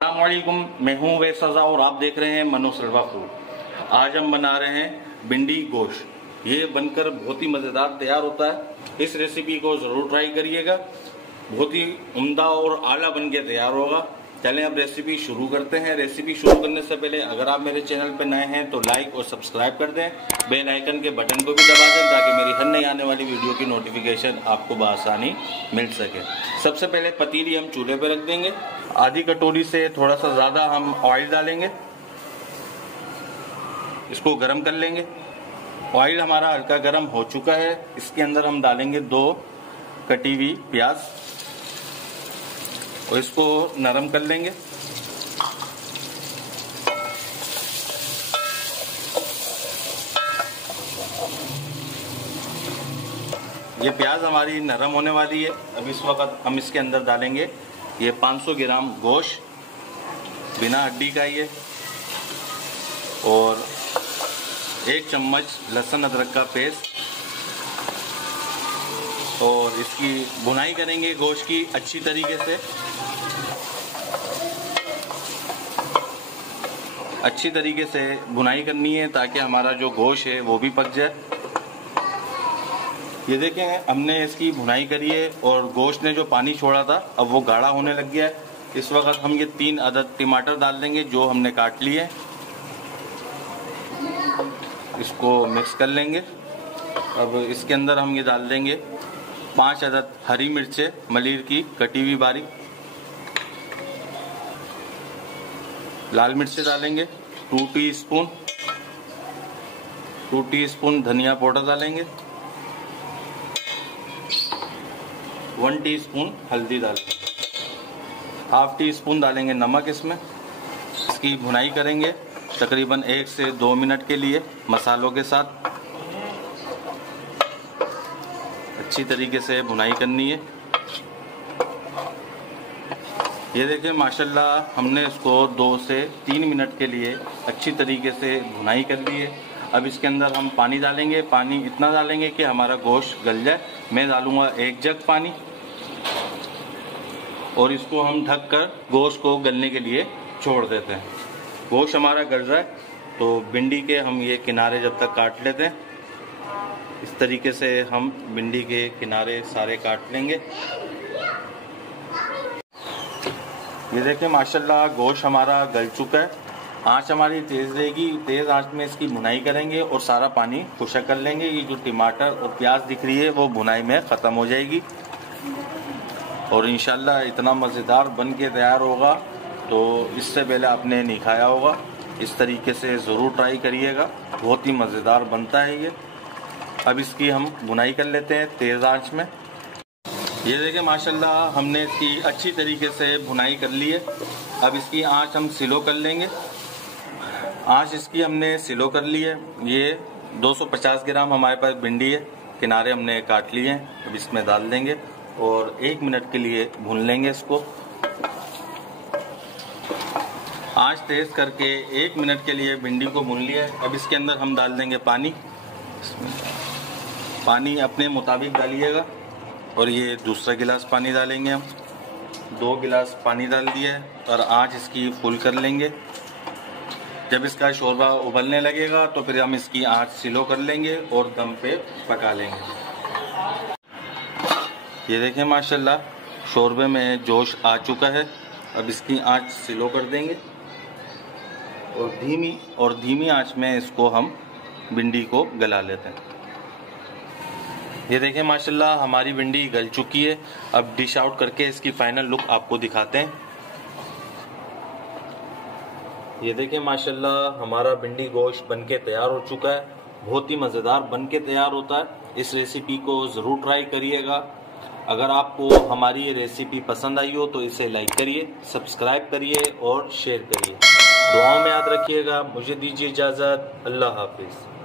अस्सलामुअलैकुम, मैं हूं वैस सज़ा और आप देख रहे हैं मनो सलवा फूड। आज हम बना रहे हैं भिंडी गोश्त। ये बनकर बहुत ही मज़ेदार तैयार होता है। इस रेसिपी को ज़रूर ट्राई करिएगा, बहुत ही उम्दा और आला बन के तैयार होगा। चलें अब रेसिपी शुरू करते हैं। रेसिपी शुरू करने से पहले अगर आप मेरे चैनल पर नए हैं तो लाइक और सब्सक्राइब कर दें, बेल आइकन के बटन को भी दबा दें ताकि मेरी हर नई आने वाली वीडियो की नोटिफिकेशन आपको बआसानी मिल सके। सबसे पहले पतीली हम चूल्हे पे रख देंगे। आधी कटोरी से थोड़ा सा ज्यादा हम ऑयल डालेंगे, इसको गरम कर लेंगे। ऑयल हमारा हल्का गरम हो चुका है। इसके अंदर हम डालेंगे 2 कटी हुई प्याज और इसको नरम कर लेंगे। ये प्याज हमारी नरम होने वाली है। अब इस वक्त हम इसके अंदर डालेंगे ये 500 ग्राम गोश्त बिना हड्डी का ये, और 1 चम्मच लहसुन अदरक का पेस्ट, और इसकी भुनाई करेंगे गोश्त की अच्छी तरीके से। अच्छी तरीके से भुनाई करनी है ताकि हमारा जो गोश्त है वो भी पक जाए। ये देखें, हमने इसकी भुनाई करी है और गोश्त ने जो पानी छोड़ा था अब वो गाढ़ा होने लग गया है। इस वक्त हम ये 3 अदद टमाटर डाल देंगे जो हमने काट लिए हैं। इसको मिक्स कर लेंगे। अब इसके अंदर हम ये डाल देंगे 5 अदद हरी मिर्चें मलीर की कटी हुई बारीक। लाल मिर्चें डालेंगे 2 टीस्पून धनिया पाउडर डालेंगे, 1 टीस्पून हल्दी डालेंगे, ½ टीस्पून डालेंगे नमक इसमें। इसकी भुनाई करेंगे तकरीबन 1 से 2 मिनट के लिए मसालों के साथ। अच्छी तरीके से भुनाई करनी है। ये देखिए माशाल्लाह हमने इसको 2 से 3 मिनट के लिए अच्छी तरीके से भुनाई कर ली है। अब इसके अंदर हम पानी डालेंगे। पानी इतना डालेंगे कि हमारा गोश्त गल जाए। मैं डालूंगा 1 जग पानी और इसको हम ढककर गोश्त को गलने के लिए छोड़ देते हैं। गोश्त हमारा गल जाए तो भिंडी के हम ये किनारे जब तक काट लेते हैं। इस तरीके से हम भिंडी के किनारे सारे काट लेंगे। ये देखिए माशाल्लाह गोश्त हमारा गल चुका है। आंच हमारी तेज रहेगी। तेज आंच में इसकी भुनाई करेंगे और सारा पानी खुशक कर लेंगे। ये जो टमाटर और प्याज दिख रही है वो भुनाई में ख़त्म हो जाएगी और इंशाल्लाह इतना मज़ेदार बन के तैयार होगा तो इससे पहले आपने नहीं खाया होगा। इस तरीके से ज़रूर ट्राई करिएगा, बहुत ही मज़ेदार बनता है ये। अब इसकी हम भुनाई कर लेते हैं तेज़ आंच में। ये देखिए माशाल्लाह हमने इसकी अच्छी तरीके से भुनाई कर ली है। अब इसकी आंच हम स्लो कर लेंगे। आंच इसकी हमने स्लो कर ली है। ये 250 ग्राम हमारे पास भिंडी है, किनारे हमने काट लिए हैं। अब इसमें डाल देंगे और 1 मिनट के लिए भून लेंगे इसको। आंच तेज करके 1 मिनट के लिए भिंडी को भून लिया है। अब इसके अंदर हम डाल देंगे पानी। पानी अपने मुताबिक डालिएगा और ये दूसरा गिलास पानी डालेंगे हम। 2 गिलास पानी डाल दिया है और आंच इसकी फुल कर लेंगे। जब इसका शोरबा उबलने लगेगा तो फिर हम इसकी आंच स्लो कर लेंगे और दम पे पका लेंगे। ये देखें माशाल्लाह शोरबे में जोश आ चुका है। अब इसकी आंच स्लो कर देंगे और धीमी आंच में इसको हम भिंडी को गला लेते हैं। ये देखें माशाल्लाह हमारी भिंडी गल चुकी है। अब डिश आउट करके इसकी फाइनल लुक आपको दिखाते हैं। ये देखें माशाल्लाह हमारा भिंडी गोश्त बनके तैयार हो चुका है। बहुत ही मज़ेदार बनके तैयार होता है। इस रेसिपी को ज़रूर ट्राई करिएगा। अगर आपको हमारी ये रेसिपी पसंद आई हो तो इसे लाइक करिए, सब्सक्राइब करिए और शेयर करिए। दुआओं में याद रखिएगा। मुझे दीजिए इजाज़त। अल्लाह हाफिज़।